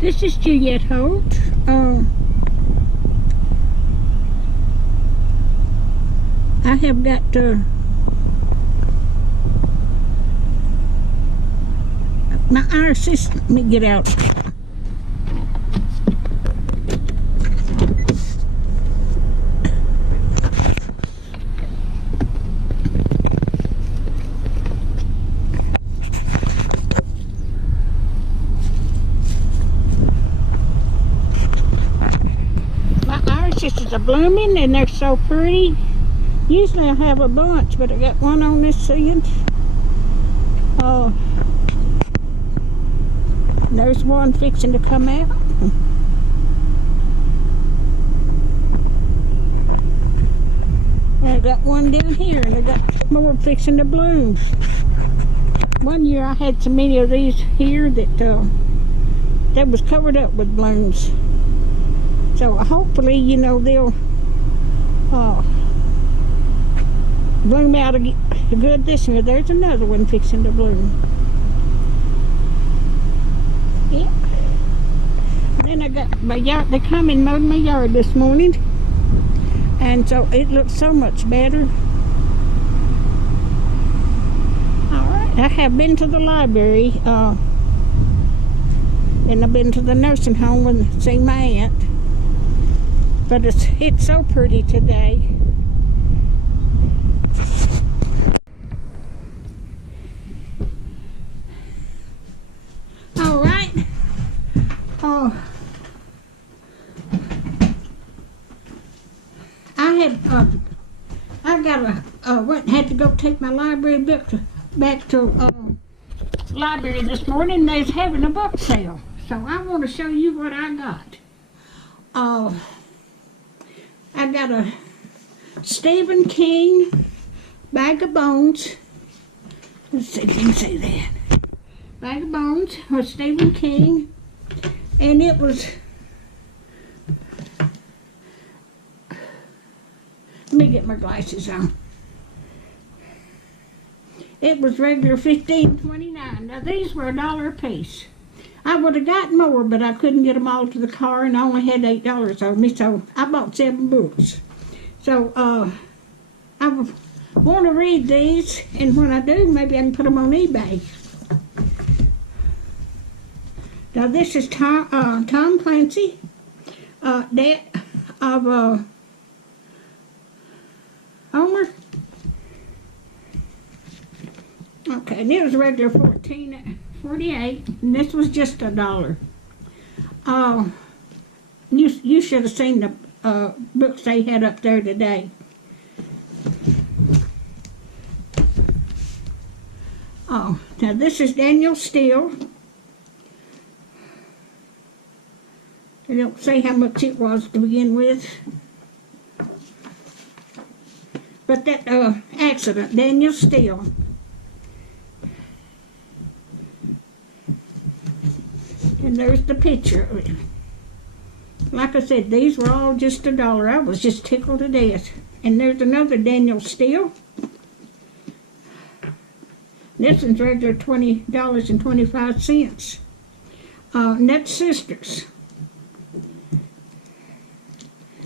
This is Juliet Holt. I have got my iron system. Let me get out. Sisters are blooming and they're so pretty. Usually I have a bunch, but I got one on this side. There's one fixing to come out. And I got one down here, and I got more fixing to bloom. One year I had so many of these here that was covered up with blooms. So hopefully, you know, they'll bloom out good this year. There's another one fixing to bloom. Yeah. And then I got my yard. They come and mowed my yard this morning, and so it looks so much better. All right. I have been to the library, and I've been to the nursing home and seen my aunt. But it's so pretty today. All right. Had to go take my library book back to library this morning. They was having a book sale, so I want to show you what I got. I got a Stephen King Bag of Bones. Let's see if you can see that. Bag of Bones with Stephen King. And it was, let me get my glasses on. It was regular $15.29. Now these were $1 a piece. I would have gotten more, but I couldn't get them all to the car, and I only had $8 on me, so I bought 7 books. So I want to read these, and when I do, maybe I can put them on eBay. Now this is Tom Clancy, Death of Homer. Okay, and it was regular $14.48, and this was just $1. You should have seen the books they had up there today. Oh, now this is Daniel Steele. They don't say how much it was to begin with. But that accident, Daniel Steele. And there's the picture of it. Like I said, these were all just $1. I was just tickled to death. And there's another Daniel Steele. This one's regular $20.25. And that's Sisters.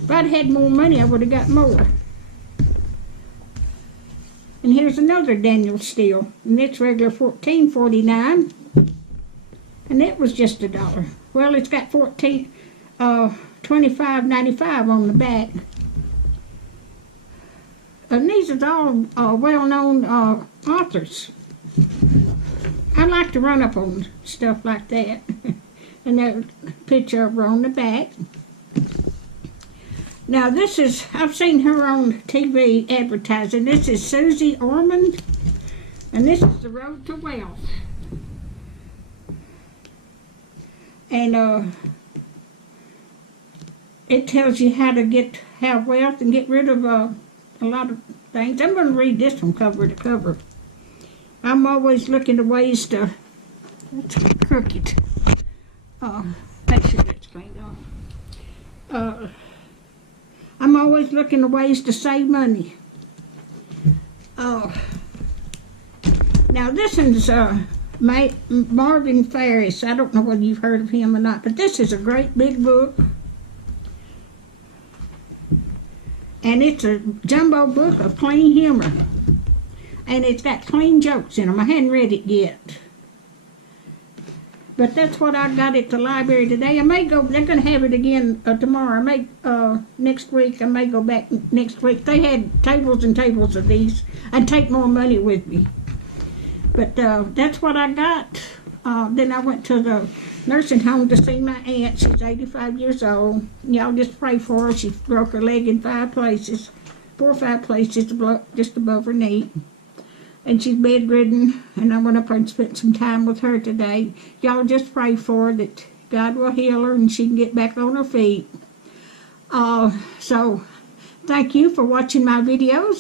If I'd had more money, I would have got more. And here's another Daniel Steele. And it's regular $14.49. And it was just $1. Well, it's got $25.95 on the back. And these are all well-known authors. I like to run up on stuff like that. And there's a picture of her on the back. Now this is, I've seen her on TV advertising. This is Susie Ormond. And this is The Road to Wealth. And it tells you how to have wealth and get rid of a lot of things. I'm going to read this from cover to cover. I'm always looking at ways to, it's crooked. Make sure that's cleaned off. I'm always looking at ways to save money. Now this one's Marvin Ferris. I don't know whether you've heard of him or not, but this is a great big book. And it's a jumbo book of clean humor. And it's got clean jokes in them. I hadn't read it yet. But that's what I got at the library today. I may go, they're going to have it again tomorrow. I may, next week, I may go back next week. They had tables and tables of these. I'd take more money with me. But that's what I got. Then I went to the nursing home to see my aunt. She's 85 years old. Y'all just pray for her. She broke her leg in 4 or 5 places, just above her knee. And she's bedridden, and I went up there and spent some time with her today. Y'all just pray for her that God will heal her and she can get back on her feet. So, thank you for watching my videos.